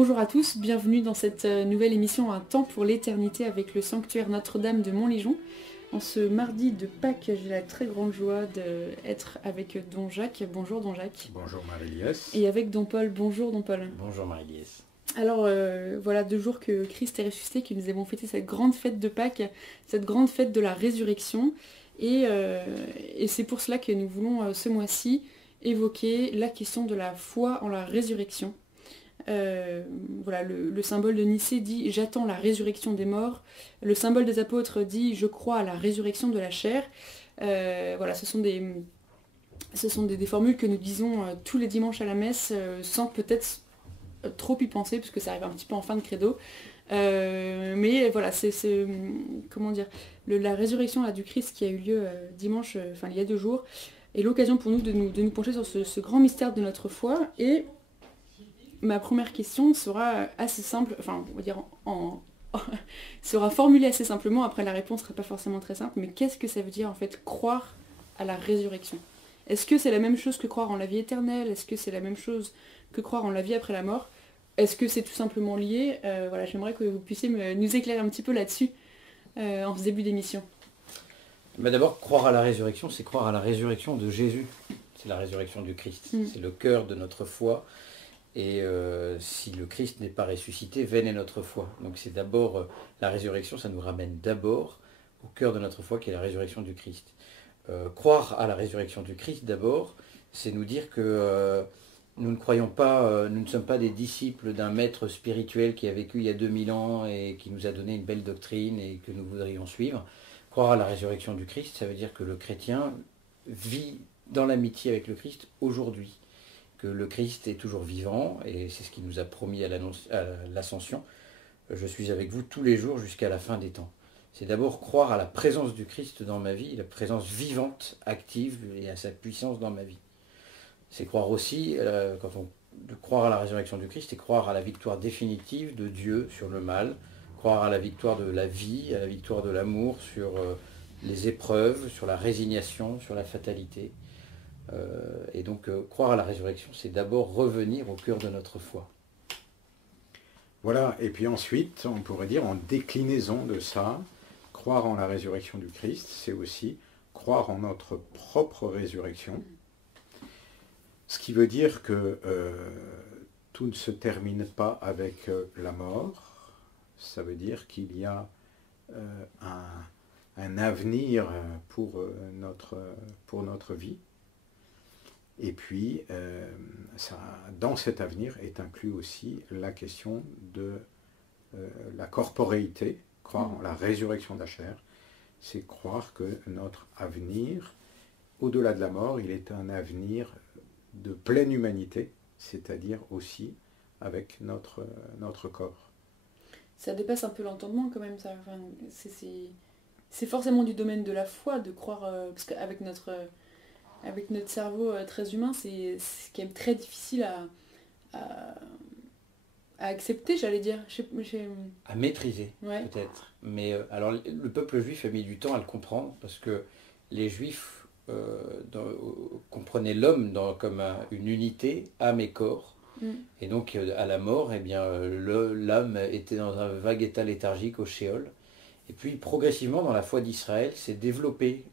Bonjour à tous, bienvenue dans cette nouvelle émission Un temps pour l'éternité avec le sanctuaire Notre-Dame de Montléjon. En ce mardi de Pâques, j'ai la très grande joie d'être avec Don Jacques. Bonjour Don Jacques. Bonjour Marie-Liesse. Et avec Don Paul. Bonjour Don Paul. Bonjour Marie-Liesse. Alors voilà 2 jours que Christ est ressuscité, que nous avons fêté cette grande fête de Pâques, cette grande fête de la résurrection. Et c'est pour cela que nous voulons ce mois-ci évoquer la question de la foi en la résurrection. Voilà, le symbole de Nicée dit « J'attends la résurrection des morts ». Le symbole des apôtres dit « Je crois à la résurrection de la chair ». Voilà, ce sont des formules que nous disons tous les dimanches à la messe, sans peut-être trop y penser, puisque ça arrive un petit peu en fin de credo. Mais voilà, comment dire, la résurrection là, du Christ qui a eu lieu dimanche, il y a 2 jours, est l'occasion pour nous de nous pencher sur ce grand mystère de notre foi. Et ma première question sera assez simple, on va dire sera formulée assez simplement, après la réponse ne sera pas forcément très simple, mais qu'est-ce que ça veut dire en fait croire à la résurrection? Est-ce que c'est la même chose que croire en la vie éternelle? Est-ce que c'est la même chose que croire en la vie après la mort? Est-ce que c'est tout simplement lié? Voilà, j'aimerais que vous puissiez nous éclairer un petit peu là-dessus en ce début d'émission. Mais d'abord, croire à la résurrection, c'est croire à la résurrection de Jésus. C'est la résurrection du Christ. C'est le cœur de notre foi. Et si le Christ n'est pas ressuscité, vaine est notre foi. Donc c'est d'abord, la résurrection, ça nous ramène d'abord au cœur de notre foi qui est la résurrection du Christ. Croire à la résurrection du Christ d'abord, c'est nous dire que nous ne croyons pas, nous ne sommes pas des disciples d'un maître spirituel qui a vécu il y a 2000 ans et qui nous a donné une belle doctrine et que nous voudrions suivre. Croire à la résurrection du Christ, ça veut dire que le chrétien vit dans l'amitié avec le Christ aujourd'hui. Que le Christ est toujours vivant, et c'est ce qu'il nous a promis à l'Ascension. Je suis avec vous tous les jours jusqu'à la fin des temps. C'est d'abord croire à la présence du Christ dans ma vie, la présence vivante, active, et à sa puissance dans ma vie. C'est croire aussi, de croire à la résurrection du Christ, et croire à la victoire définitive de Dieu sur le mal, croire à la victoire de la vie, à la victoire de l'amour sur les épreuves, sur la résignation, sur la fatalité. Et donc croire à la résurrection, c'est d'abord revenir au cœur de notre foi. Voilà, et puis ensuite, on pourrait dire en déclinaison de ça, croire en la résurrection du Christ, c'est aussi croire en notre propre résurrection. Ce qui veut dire que tout ne se termine pas avec la mort. Ça veut dire qu'il y a un avenir pour notre vie. Et puis, dans cet avenir est inclus aussi la question de la corporéité, croire en la résurrection de la chair, c'est croire que notre avenir, au-delà de la mort, il est un avenir de pleine humanité, c'est-à-dire aussi avec notre corps. Ça dépasse un peu l'entendement quand même, ça. C'est forcément du domaine de la foi de croire, parce qu'avec notre cerveau très humain, c'est quand même très difficile à accepter, j'allais dire. À maîtriser, ouais. Peut-être. Mais alors, le peuple juif a mis du temps à le comprendre, parce que les juifs comprenaient l'homme comme une unité, âme et corps. Et donc, à la mort, eh bien, l'âme était dans un vague état léthargique au Shéol. Et puis, progressivement, dans la foi d'Israël, s'est développée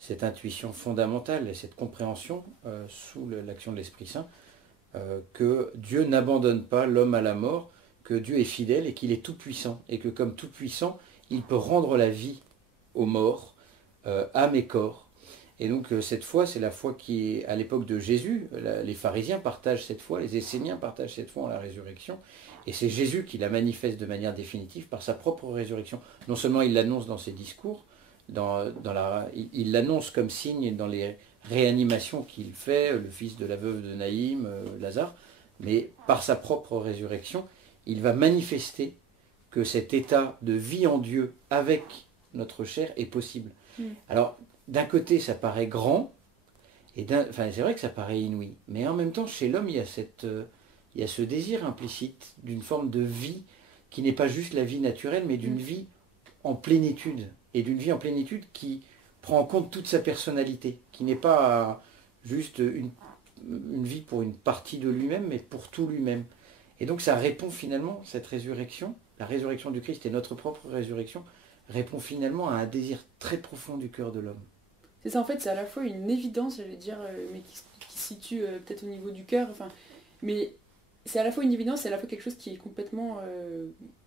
cette intuition fondamentale et cette compréhension sous l'action de l'Esprit Saint que Dieu n'abandonne pas l'homme à la mort, que Dieu est fidèle et qu'il est tout-puissant, et que comme tout-puissant, il peut rendre la vie aux morts, âme et corps. Et donc cette foi, c'est la foi qui est à l'époque de Jésus. Les pharisiens partagent cette foi, les Esséniens partagent cette foi en la résurrection, et c'est Jésus qui la manifeste de manière définitive par sa propre résurrection. Non seulement il l'annonce dans ses discours, il l'annonce comme signe dans les réanimations qu'il fait, le fils de la veuve de Naïm, Lazare, mais par sa propre résurrection, il va manifester que cet état de vie en Dieu avec notre chair est possible. Alors, d'un côté, ça paraît grand, et c'est vrai que ça paraît inouï, mais en même temps, chez l'homme, il y a ce désir implicite d'une forme de vie qui n'est pas juste la vie naturelle, mais d'une vie en plénitude, et d'une vie en plénitude qui prend en compte toute sa personnalité, qui n'est pas juste une vie pour une partie de lui-même, mais pour tout lui-même. Et donc ça répond finalement, cette résurrection, la résurrection du Christ et notre propre résurrection, répond finalement à un désir très profond du cœur de l'homme. C'est ça, en fait, c'est à la fois une évidence, j'allais dire, mais qui se situe peut-être au niveau du cœur, enfin, mais c'est à la fois une évidence et à la fois quelque chose qui est complètement...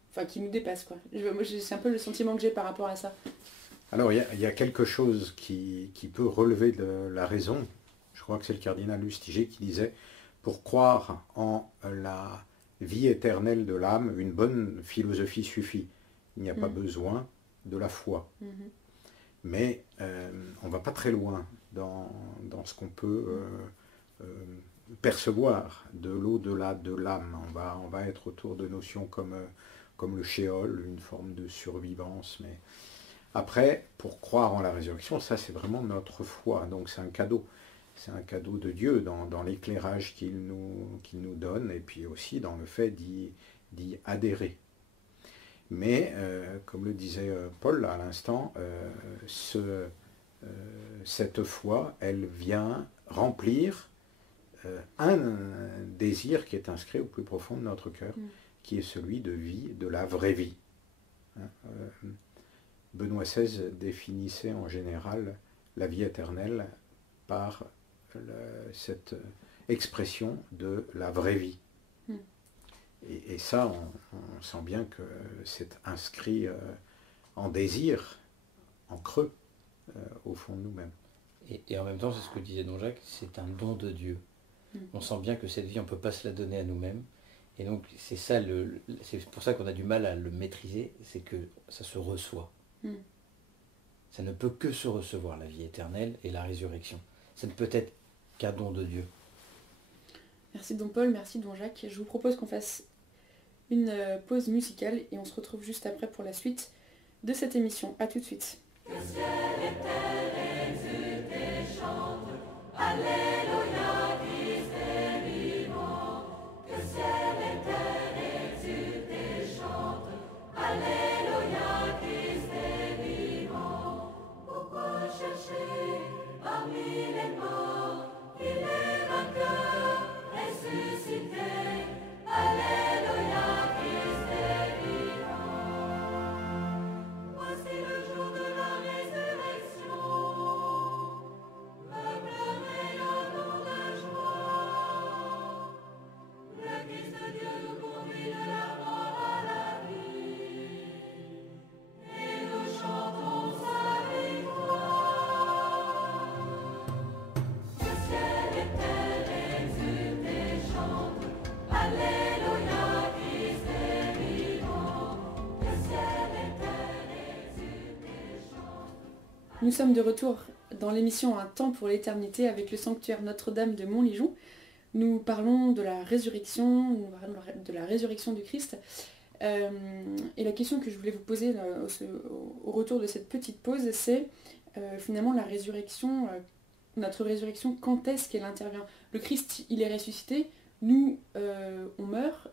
enfin, qui nous dépasse, quoi. Moi, c'est un peu le sentiment que j'ai par rapport à ça. Alors, il y a quelque chose qui peut relever de la raison. Je crois que c'est le cardinal Lustiger qui disait, pour croire en la vie éternelle de l'âme, une bonne philosophie suffit. Il n'y a pas besoin de la foi. Mais on ne va pas très loin dans ce qu'on peut percevoir de l'au-delà de l'âme. On va être autour de notions comme le shéol, une forme de survivance. Mais après, pour croire en la résurrection, ça c'est vraiment notre foi. Donc c'est un cadeau. C'est un cadeau de Dieu dans l'éclairage qu'il nous donne et puis aussi dans le fait d'y adhérer. Mais, comme le disait Paul à l'instant, cette foi, elle vient remplir un désir qui est inscrit au plus profond de notre cœur, qui est celui de vie, de la vraie vie. Benoît XVI définissait en général la vie éternelle par cette expression de la vraie vie. Et ça, on sent bien que c'est inscrit en désir, en creux, au fond de nous-mêmes. Et en même temps, c'est ce que disait Don Jacques, c'est un don de Dieu. On sent bien que cette vie, on ne peut pas se la donner à nous-mêmes. Et donc, c'est pour ça qu'on a du mal à le maîtriser, c'est que ça se reçoit. Ça ne peut que se recevoir, la vie éternelle et la résurrection. Ça ne peut être qu'un don de Dieu. Merci Don Paul, merci Don Jacques. Je vous propose qu'on fasse une pause musicale et on se retrouve juste après pour la suite de cette émission. A tout de suite. Que ciel et terre exultent et chantent, Alléluia, Christ est vivant. Que ciel et terre exultent et chantent, Alléluia, Christ est vivant. Pourquoi chercher parmi les morts? Il est vainqueur, ressuscité. Alléluia, Christ est vivant. Voici le jour de la résurrection. Peuple rayonnant de joie. Le Christ de Dieu nous conduit de la mort à la vie. Et nous chantons sa victoire. Que ciel et terre exultent et chantent. Alléluia, Christ est vivant. Que ciel et terre exultent et chantent. Nous sommes de retour dans l'émission Un temps pour l'éternité avec le sanctuaire Notre-Dame de Montligeon. Nous parlons de la résurrection, du Christ. Et la question que je voulais vous poser au retour de cette petite pause, c'est finalement la résurrection, notre résurrection, quand est-ce qu'elle intervient? Le Christ, il est ressuscité, nous, on meurt,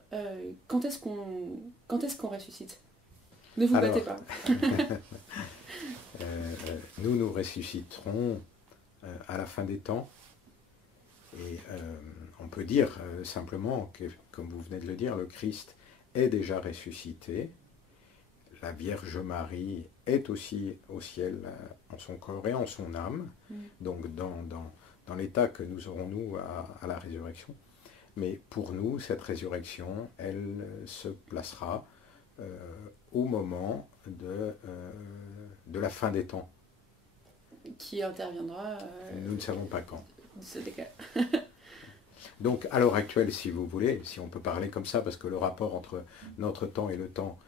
quand est-ce qu'on ressuscite? Ne vous battez pas. Nous ressusciterons à la fin des temps. Et on peut dire simplement que, comme vous venez de le dire, le Christ est déjà ressuscité. La Vierge Marie est aussi au ciel en son corps et en son âme, donc dans l'état que nous aurons, nous, à la résurrection. Mais pour nous, cette résurrection, elle se placera au moment de la fin des temps. Qui interviendra Nous ne savons pas quand. Ce décalage. Donc, à l'heure actuelle, si vous voulez, si on peut parler comme ça, parce que le rapport entre notre temps et le temps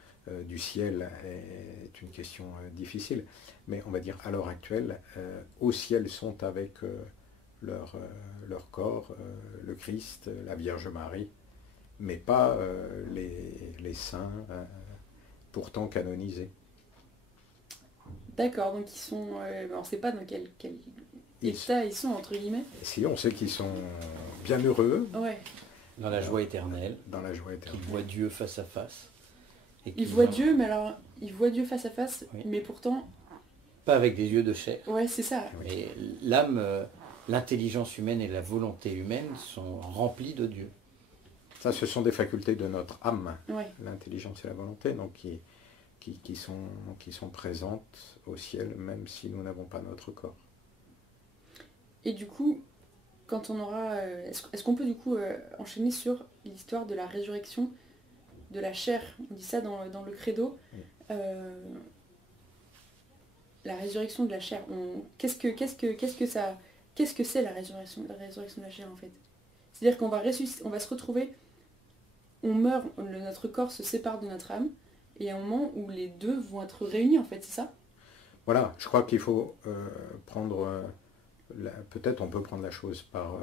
du ciel est une question difficile, mais on va dire à l'heure actuelle, au ciel sont avec leur corps, le Christ, la Vierge Marie, mais pas les saints pourtant canonisés. D'accord, donc ils sont... on ne sait pas dans quel état ils sont, entre guillemets. Si, on sait qu'ils sont bien heureux. Ouais. Dans la joie éternelle. Dans la joie éternelle. Qu'ils voient Dieu face à face. Ils voient Dieu, mais alors, ils voient Dieu face à face, oui. Mais pourtant... Pas avec des yeux de chair. Ouais, c'est ça. Mais l'âme, l'intelligence humaine et la volonté humaine sont remplies de Dieu. Ça, ce sont des facultés de notre âme, Ouais. l'intelligence et la volonté, donc qui sont présentes au ciel, même si nous n'avons pas notre corps. Et du coup, quand on aura... est-ce qu'on peut du coup enchaîner sur l'histoire de la résurrection de la chair? On dit ça dans le credo. Oui. La résurrection de la chair. Qu'est-ce que c'est la résurrection de la chair en fait? C'est-à-dire qu'on va ressusciter, on va se retrouver, on meurt, notre corps se sépare de notre âme, et il y a un moment où les deux vont être réunis en fait, c'est ça? Voilà, je crois qu'il faut prendre... peut-être on peut prendre la chose par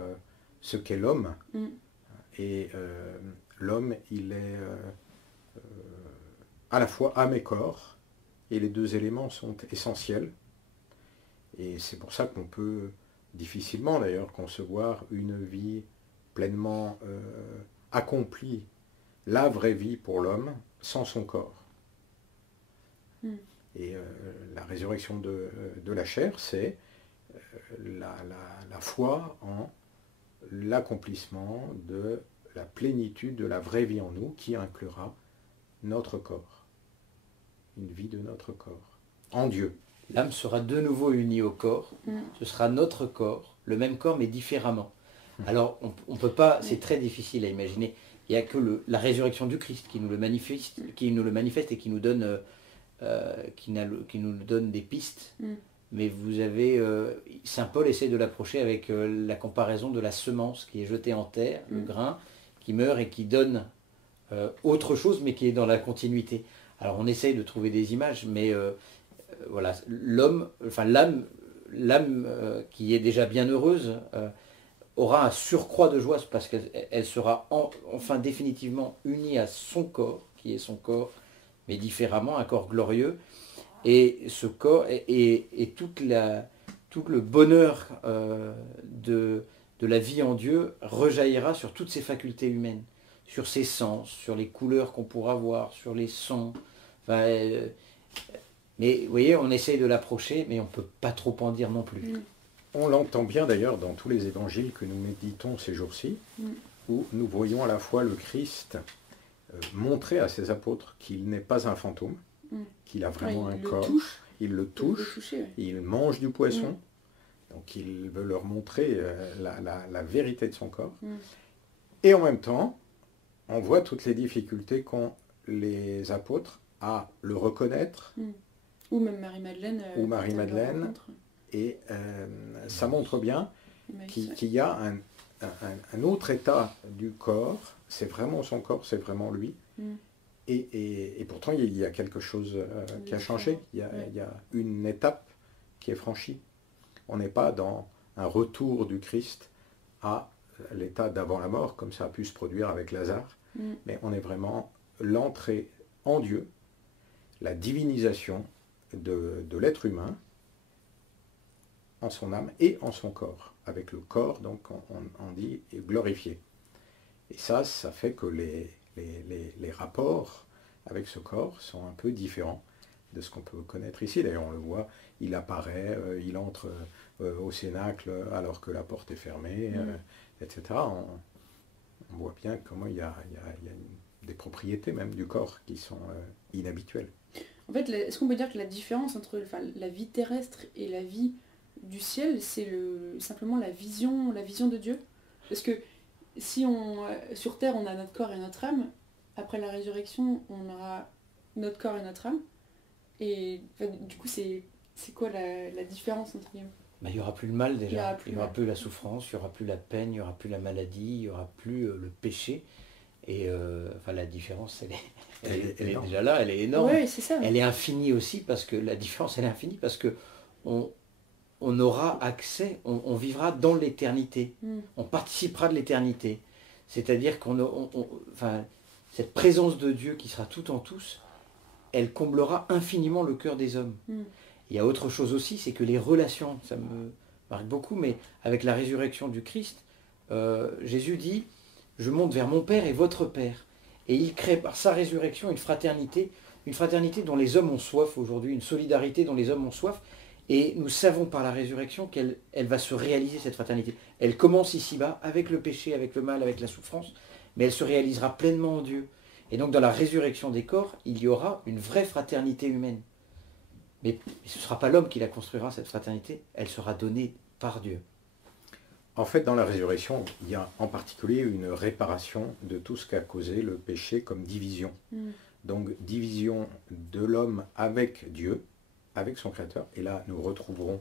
ce qu'est l'homme. Mm. Et l'homme, il est à la fois âme et corps, et les deux éléments sont essentiels. Et c'est pour ça qu'on peut difficilement d'ailleurs concevoir une vie pleinement accomplie, la vraie vie pour l'homme, sans son corps. Mm. Et la résurrection de la chair, c'est la foi en l'accomplissement de la plénitude de la vraie vie en nous qui inclura notre corps, une vie de notre corps, en Dieu. L'âme sera de nouveau unie au corps, ce sera notre corps, le même corps mais différemment. Alors on peut pas, c'est très difficile à imaginer, il n'y a que la résurrection du Christ qui nous le manifeste, et qui nous donne, qui nous donne des pistes. Mais vous avez, Saint Paul essaie de l'approcher avec la comparaison de la semence qui est jetée en terre, le grain, qui meurt et qui donne autre chose, mais qui est dans la continuité. Alors on essaye de trouver des images, mais voilà, l'âme qui est déjà bien heureuse, aura un surcroît de joie parce qu'elle sera enfin définitivement unie à son corps, qui est son corps, mais différemment, un corps glorieux. Et ce corps et tout le bonheur de la vie en Dieu rejaillira sur toutes ses facultés humaines, sur ses sens, sur les couleurs qu'on pourra voir, sur les sons. Enfin, mais vous voyez, on essaye de l'approcher, mais on ne peut pas trop en dire non plus. On l'entend bien d'ailleurs dans tous les évangiles que nous méditons ces jours-ci, où nous voyons à la fois le Christ montrer à ses apôtres qu'il n'est pas un fantôme, qu'il a vraiment un corps, il le touche, il mange du poisson, donc il veut leur montrer la vérité de son corps. Et en même temps, on voit toutes les difficultés qu'ont les apôtres à le reconnaître. Ou même Marie-Madeleine. Et ça montre bien qu'il y a un autre état du corps, c'est vraiment son corps, c'est vraiment lui. Et pourtant, il y a quelque chose qui a changé. Il y a une étape qui est franchie. On n'est pas dans un retour du Christ à l'état d'avant la mort, comme ça a pu se produire avec Lazare, mais on est vraiment l'entrée en Dieu, la divinisation de l'être humain en son âme et en son corps. Avec le corps, donc on dit glorifié. Et ça fait que les rapports avec ce corps sont un peu différents de ce qu'on peut connaître ici. D'ailleurs, on le voit, il apparaît, il entre au cénacle alors que la porte est fermée, etc. On voit bien comment il y a des propriétés même du corps qui sont inhabituelles. En fait, est-ce qu'on peut dire que la différence entre la vie terrestre et la vie du ciel, c'est simplement la vision de Dieu? Parce que si sur Terre, on a notre corps et notre âme, après la résurrection, on aura notre corps et notre âme. Et du coup, c'est quoi la différence entre guillemets? Il n'y aura plus le mal déjà, il n'y aura mal. plus la souffrance, il n'y aura plus la peine, il n'y aura plus la maladie, il n'y aura plus le péché. Et la différence, elle est déjà là, elle est énorme. Oui, c'est ça. Elle est infinie aussi, parce que la différence, elle est infinie, parce que on aura accès, on vivra dans l'éternité, on participera de l'éternité. C'est-à-dire cette présence de Dieu qui sera tout en tous, elle comblera infiniment le cœur des hommes. Il y a autre chose aussi, c'est que les relations, ça me marque beaucoup, mais avec la résurrection du Christ, Jésus dit, je monte vers mon Père et votre Père. Et il crée par sa résurrection une fraternité dont les hommes ont soif aujourd'hui, une solidarité dont les hommes ont soif. Et nous savons par la résurrection qu'elle va se réaliser, cette fraternité. Elle commence ici-bas, avec le péché, avec le mal, avec la souffrance, mais elle se réalisera pleinement en Dieu. Et donc dans la résurrection des corps, il y aura une vraie fraternité humaine. Mais ce ne sera pas l'homme qui la construira, cette fraternité, elle sera donnée par Dieu. En fait, dans la résurrection, il y a en particulier une réparation de tout ce qu'a causé le péché comme division. Donc division de l'homme avec Dieu, avec son Créateur. Et là, nous retrouverons,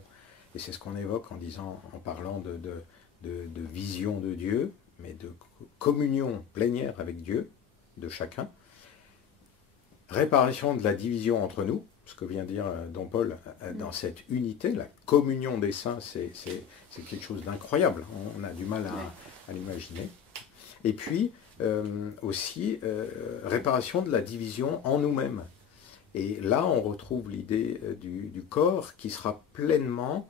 et c'est ce qu'on évoque en parlant de vision de Dieu, mais de communion plénière avec Dieu, de chacun. Réparation de la division entre nous, ce que vient dire Don Paul, dans cette unité, la communion des saints, c'est quelque chose d'incroyable. On a du mal à l'imaginer. Et puis, aussi, réparation de la division en nous-mêmes. Et là, on retrouve l'idée du corps qui sera pleinement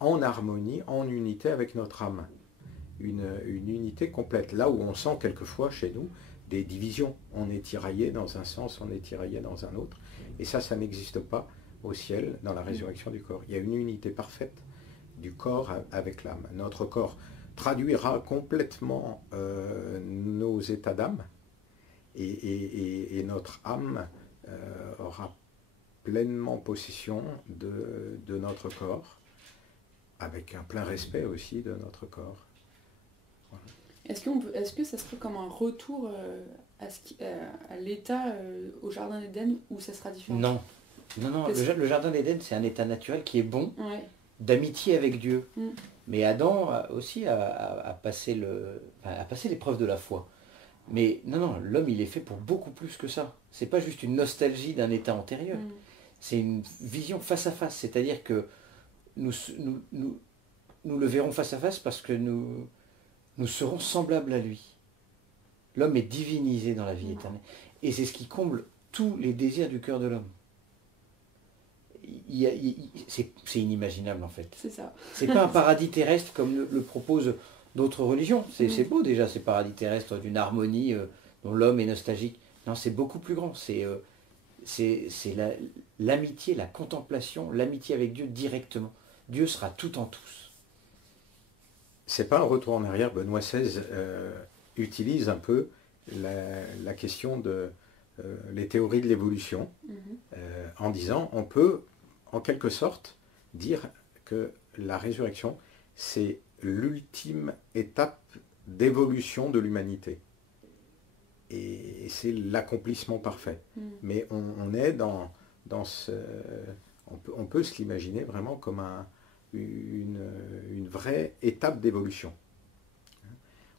en harmonie, en unité avec notre âme. Une unité complète. Là où on sent quelquefois chez nous des divisions. On est tiraillé dans un sens, on est tiraillé dans un autre. Et ça n'existe pas au ciel dans la résurrection du corps. Il y a une unité parfaite du corps avec l'âme. Notre corps traduira complètement nos états d'âme et notre âme aura pleinement possession de notre corps, avec un plein respect aussi de notre corps. Voilà. Est-ce que ça serait comme un retour à l'état au Jardin d'Éden où ça sera différent? Non. Le Jardin d'Éden, c'est un état naturel qui est bon, ouais. d'amitié avec Dieu. Mais Adam aussi a passé l'épreuve de la foi. Mais non, l'homme, il est fait pour beaucoup plus que ça. C'est pas juste une nostalgie d'un état antérieur. C'est une vision face à face. C'est-à-dire que nous le verrons face à face parce que nous serons semblables à lui. L'homme est divinisé dans la vie éternelle. Et c'est ce qui comble tous les désirs du cœur de l'homme. C'est inimaginable en fait. C'est ça. C'est pas un paradis terrestre comme le proposent d'autres religions. C'est beau déjà ces paradis terrestres d'une harmonie dont l'homme est nostalgique. Non, c'est beaucoup plus grand. C'est l'amitié, la contemplation, l'amitié avec Dieu directement. Dieu sera tout en tous. C'est pas un retour en arrière. Benoît XVI utilise un peu la question de les théories de l'évolution en disant on peut en quelque sorte dire que la résurrection c'est l'ultime étape d'évolution de l'humanité et c'est l'accomplissement parfait. Mais on est dans ce on peut se l'imaginer vraiment comme une vraie étape d'évolution.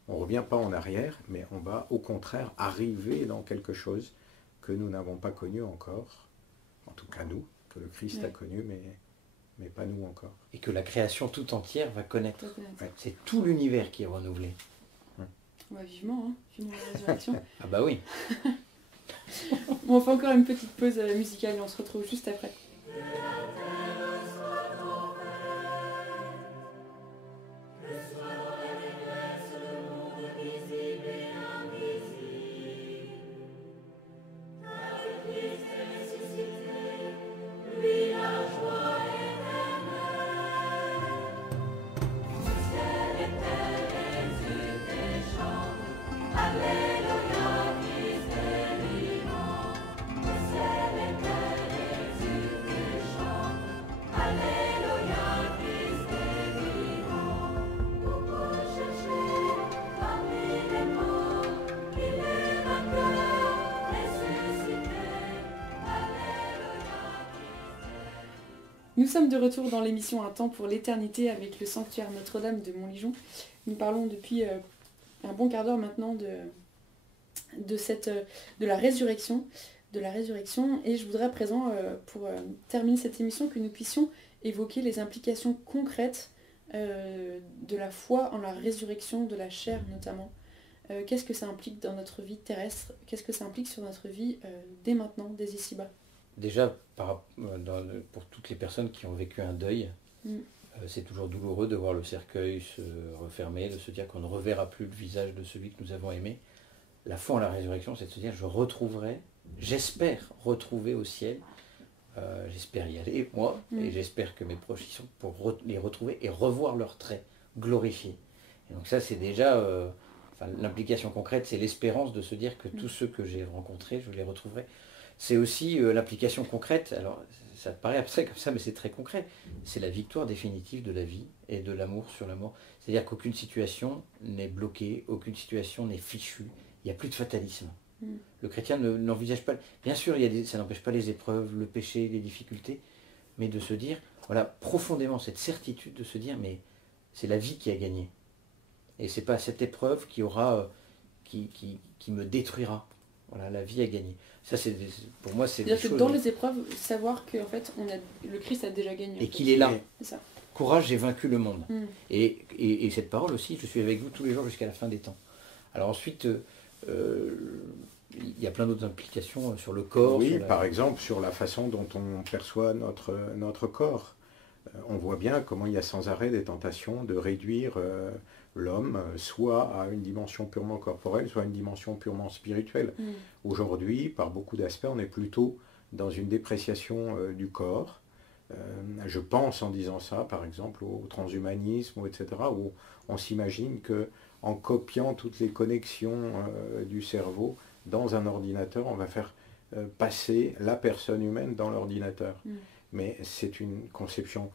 On ne revient pas en arrière, mais on va au contraire arriver dans quelque chose que nous n'avons pas connu encore, en tout cas nous, que le Christ a connu, mais pas nous encore. Et que la création tout entière va connaître. Ouais. C'est tout l'univers qui est renouvelé. Vivement la résurrection. Ah bah oui. Bon, on fait encore une petite pause musicale et on se retrouve juste après. Nous sommes de retour dans l'émission Un temps pour l'éternité avec le sanctuaire Notre-Dame de Montligeon. Nous parlons depuis un bon quart d'heure maintenant de la résurrection. Et je voudrais à présent, pour terminer cette émission, que nous puissions évoquer les implications concrètes de la foi en la résurrection de la chair notamment. Qu'est-ce que ça implique dans notre vie terrestre? Qu'est-ce que ça implique sur notre vie dès maintenant, dès ici-bas? Déjà, pour toutes les personnes qui ont vécu un deuil, c'est toujours douloureux de voir le cercueil se refermer, de se dire qu'on ne reverra plus le visage de celui que nous avons aimé. La foi en la résurrection, c'est de se dire j'espère retrouver au ciel, j'espère y aller, moi, et j'espère que mes proches y sont pour les retrouver et revoir leurs traits glorifiés. Et donc ça, c'est déjà enfin, l'implication concrète, c'est l'espérance de se dire que tous ceux que j'ai rencontrés, je les retrouverai. C'est aussi l'application concrète, alors ça te paraît abstrait comme ça, mais c'est très concret. C'est la victoire définitive de la vie et de l'amour sur la mort. C'est-à-dire qu'aucune situation n'est bloquée, aucune situation n'est fichue, il n'y a plus de fatalisme. Le chrétien n'envisage pas... Bien sûr, ça n'empêche pas les épreuves, le péché, les difficultés, mais de se dire, voilà, profondément, cette certitude de se dire, mais c'est la vie qui a gagné. Et c'est pas cette épreuve qui me détruira. Voilà, la vie a gagné. Ça, pour moi, c'est... C'est-à-dire que dans les épreuves, savoir que en fait, le Christ a déjà gagné. Et qu'il est là. C'est ça. Courage, j'ai vaincu le monde. Et cette parole aussi, je suis avec vous tous les jours jusqu'à la fin des temps. Alors ensuite, il y a plein d'autres implications sur le corps. Oui, par exemple, sur la façon dont on perçoit notre corps. On voit bien comment il y a sans arrêt des tentations de réduire l'homme soit à une dimension purement corporelle, soit à une dimension purement spirituelle. Aujourd'hui, par beaucoup d'aspects, on est plutôt dans une dépréciation du corps. Je pense en disant ça, par exemple, au transhumanisme, etc., où on s'imagine que en copiant toutes les connexions du cerveau dans un ordinateur, on va faire passer la personne humaine dans l'ordinateur. Mais c'est une conception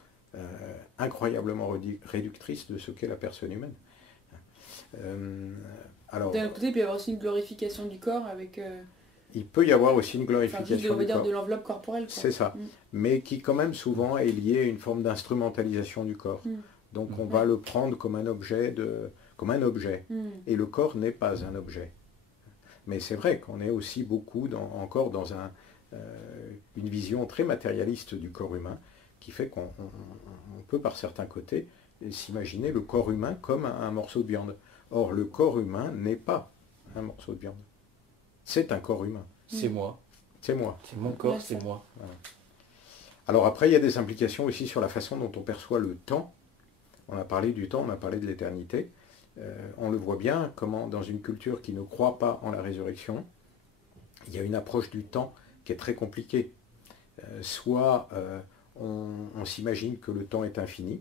incroyablement réductrice de ce qu'est la personne humaine. Alors, d'un côté, il peut y avoir aussi une glorification du corps avec... Il peut y avoir aussi une glorification du corps. De l'enveloppe corporelle. C'est ça. Mais qui quand même souvent est liée à une forme d'instrumentalisation du corps. Donc on va le prendre comme un objet. Et le corps n'est pas un objet. Mais c'est vrai qu'on est aussi beaucoup encore dans une vision très matérialiste du corps humain, qui fait qu'on peut par certains côtés s'imaginer le corps humain comme un morceau de viande. Or, le corps humain n'est pas un morceau de viande. C'est un corps humain. C'est moi. C'est moi. C'est mon corps, c'est moi. Voilà. Alors après, il y a des implications aussi sur la façon dont on perçoit le temps. On a parlé du temps, on a parlé de l'éternité. On le voit bien, comment dans une culture qui ne croit pas en la résurrection, il y a une approche du temps qui est très compliquée. Soit on s'imagine que le temps est infini,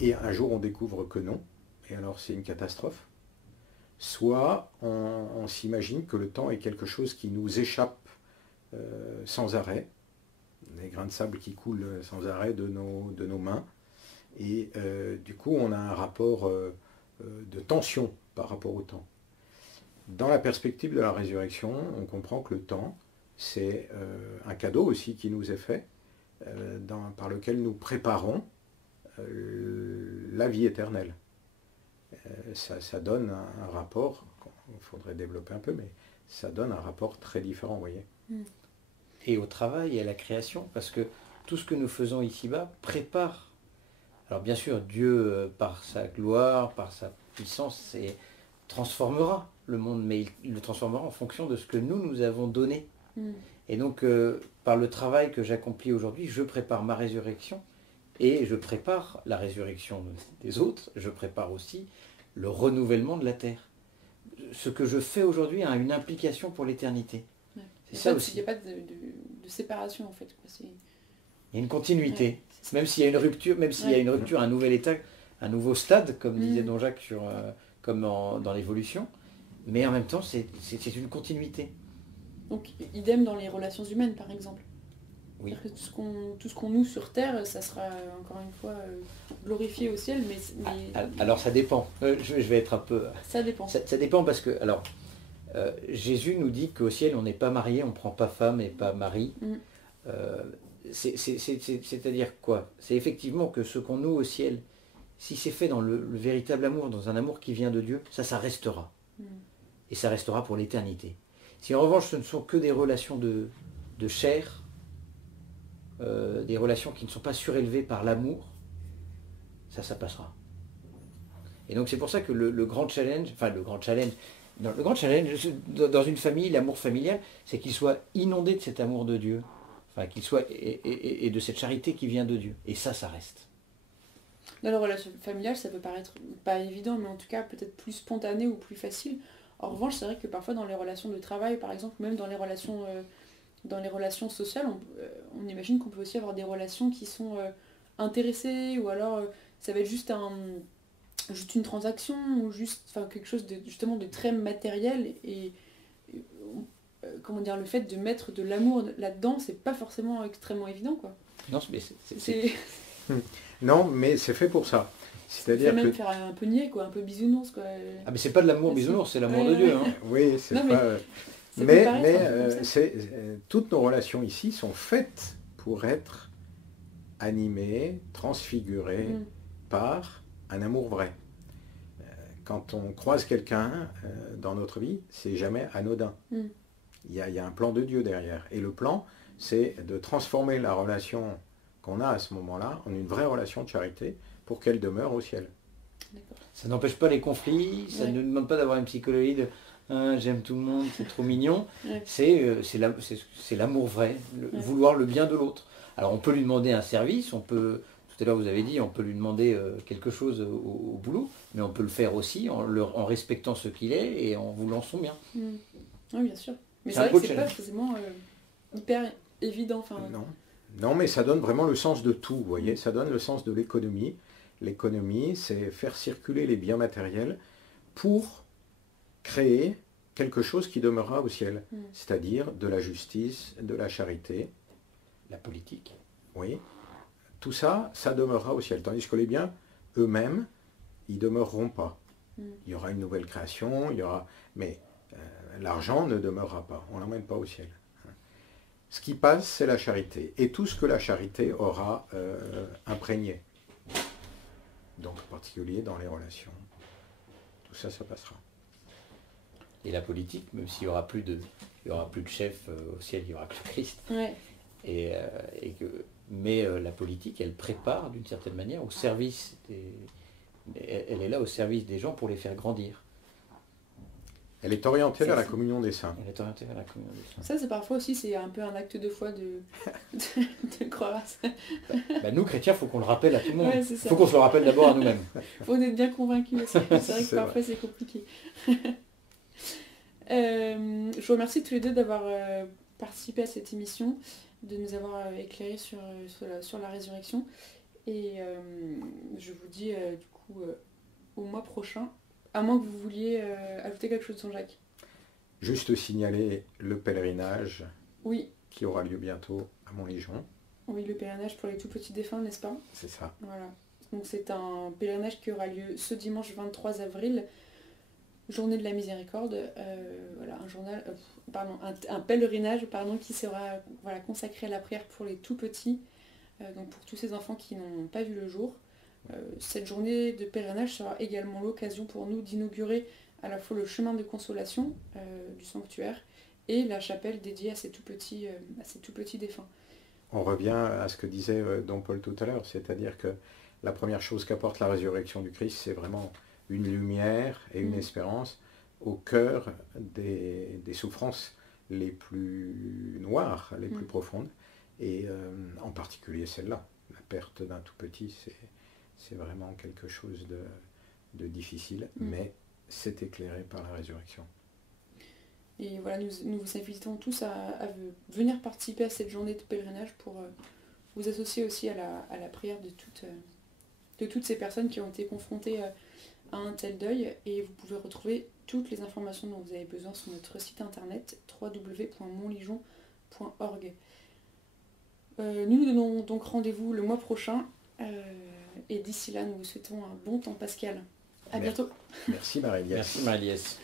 et un jour on découvre que non, et alors c'est une catastrophe. Soit on s'imagine que le temps est quelque chose qui nous échappe sans arrêt, des grains de sable qui coulent sans arrêt de nos mains, et du coup on a un rapport de tension par rapport au temps. Dans la perspective de la résurrection, on comprend que le temps, c'est un cadeau aussi qui nous est fait, par lequel nous préparons la vie éternelle. Ça donne un rapport, il faudrait développer un peu, mais ça donne un rapport très différent, vous voyez. Et au travail et à la création, parce que tout ce que nous faisons ici-bas prépare. Alors bien sûr, Dieu, par sa gloire, par sa puissance, transformera le monde, mais il le transformera en fonction de ce que nous avons donné. Et donc, par le travail que j'accomplis aujourd'hui, je prépare ma résurrection, et je prépare la résurrection des autres, je prépare aussi le renouvellement de la terre. Ce que je fais aujourd'hui a une implication pour l'éternité. C'est ça aussi. Il n'y a pas de séparation en fait. Il y a une continuité. Même s'il y a une rupture, un nouvel état, un nouveau stade, comme disait Don Jacques, comme dans l'évolution, mais en même temps, c'est une continuité. Donc, idem dans les relations humaines, par exemple. Oui. Que tout ce qu'on noue sur Terre, ça sera encore une fois glorifié au ciel, mais... Alors ça dépend. Je vais être un peu... Ça dépend. Ça dépend parce que, alors, Jésus nous dit qu'au ciel, on n'est pas marié, on ne prend pas femme et pas mari. C'est-à-dire quoi? C'est effectivement que ce qu'on noue au ciel, si c'est fait dans le véritable amour, dans un amour qui vient de Dieu, ça restera. Et ça restera pour l'éternité. Si en revanche ce ne sont que des relations de chair, des relations qui ne sont pas surélevées par l'amour, ça passera. Et donc c'est pour ça que le grand challenge, dans une famille, l'amour familial, c'est qu'il soit inondé de cet amour de Dieu, qu'il soit et de cette charité qui vient de Dieu. Et ça reste. Dans la relation familiale, ça peut paraître pas évident, mais en tout cas peut-être plus spontané ou plus facile. En revanche, c'est vrai que parfois dans les relations de travail, par exemple, même dans les relations sociales, on imagine qu'on peut aussi avoir des relations qui sont intéressées, ou alors ça va être juste juste une transaction ou juste quelque chose de, justement de très matériel comment dire, le fait de mettre de l'amour là-dedans, c'est pas forcément extrêmement évident, quoi. Non, mais Non, mais c'est fait pour ça. C'est-à-dire même faire un peu niais, quoi, un peu bisounours, quoi. Ah, mais c'est pas de l'amour bisounours, c'est l'amour de Dieu. Hein. Oui, c'est non, pas... toutes nos relations ici sont faites pour être animées, transfigurées par un amour vrai. Quand on croise quelqu'un dans notre vie, c'est jamais anodin. Il y a un plan de Dieu derrière. Et le plan, c'est de transformer la relation qu'on a à ce moment-là en une vraie relation de charité pour qu'elle demeure au ciel. Ça n'empêche pas les conflits, ça ne demande pas d'avoir une psychologie de j'aime tout le monde, c'est trop mignon. C'est l'amour vrai, vouloir le bien de l'autre. Alors on peut lui demander un service, tout à l'heure vous avez dit, on peut lui demander quelque chose au boulot, mais on peut le faire aussi en respectant ce qu'il est et en voulant son bien. Oui, bien sûr. Mais c'est vrai que c'est pas forcément hyper évident. Non, mais ça donne vraiment le sens de tout, vous voyez, ça donne le sens de l'économie. L'économie, c'est faire circuler les biens matériels pour créer quelque chose qui demeurera au ciel, c'est-à-dire de la justice, de la charité, la politique. Oui, tout ça, ça demeurera au ciel, tandis que les biens eux-mêmes, ils ne demeureront pas. Il y aura une nouvelle création, mais l'argent ne demeurera pas, on ne l'emmène pas au ciel. Ce qui passe, c'est la charité, et tout ce que la charité aura imprégné. Donc en particulier dans les relations. Tout ça, ça passera. Et la politique, même s'il n'y aura plus de chef au ciel, il n'y aura que le Christ. Ouais. Mais la politique, elle prépare d'une certaine manière au service elle est là au service des gens pour les faire grandir. Elle est orientée vers la communion des saints. Elle est orientée vers la communion des saints. Ça, c'est parfois aussi, c'est un peu un acte de foi de croire à ça. Nous, chrétiens, il faut qu'on le rappelle à tout le monde. Il faut qu'on se le rappelle d'abord à nous-mêmes. Il faut être bien convaincus. C'est vrai que parfois, c'est compliqué. Je vous remercie tous les deux d'avoir participé à cette émission, de nous avoir éclairé sur la résurrection. Et je vous dis du coup au mois prochain, à moins que vous vouliez ajouter quelque chose, Jean-Jacques. Juste signaler le pèlerinage qui aura lieu bientôt à Montligeon. Oui, le pèlerinage pour les tout petits défunts, n'est-ce pas? C'est ça. Voilà. Donc c'est un pèlerinage qui aura lieu ce dimanche 23 avril, journée de la miséricorde. Voilà, un pèlerinage qui sera consacré à la prière pour les tout petits, donc pour tous ces enfants qui n'ont pas vu le jour. Cette journée de pèlerinage sera également l'occasion pour nous d'inaugurer à la fois le chemin de consolation du sanctuaire et la chapelle dédiée à ces tout petits défunts. On revient à ce que disait Don Paul tout à l'heure, c'est-à-dire que la première chose qu'apporte la résurrection du Christ, c'est vraiment une lumière et une espérance au cœur des souffrances les plus noires, les plus profondes, et en particulier celle-là. La perte d'un tout petit, c'est vraiment quelque chose de difficile, mais c'est éclairé par la résurrection. Et voilà, nous vous invitons tous à venir participer à cette journée de pèlerinage pour vous associer aussi à la prière de toutes ces personnes qui ont été confrontées à un tel deuil. Et vous pouvez retrouver toutes les informations dont vous avez besoin sur notre site internet www.montligeon.org. Nous nous donnons donc rendez-vous le mois prochain. Et d'ici là, nous vous souhaitons un bon temps pascal. À bientôt. Merci Marie-Liesse. Merci Marie-Liesse.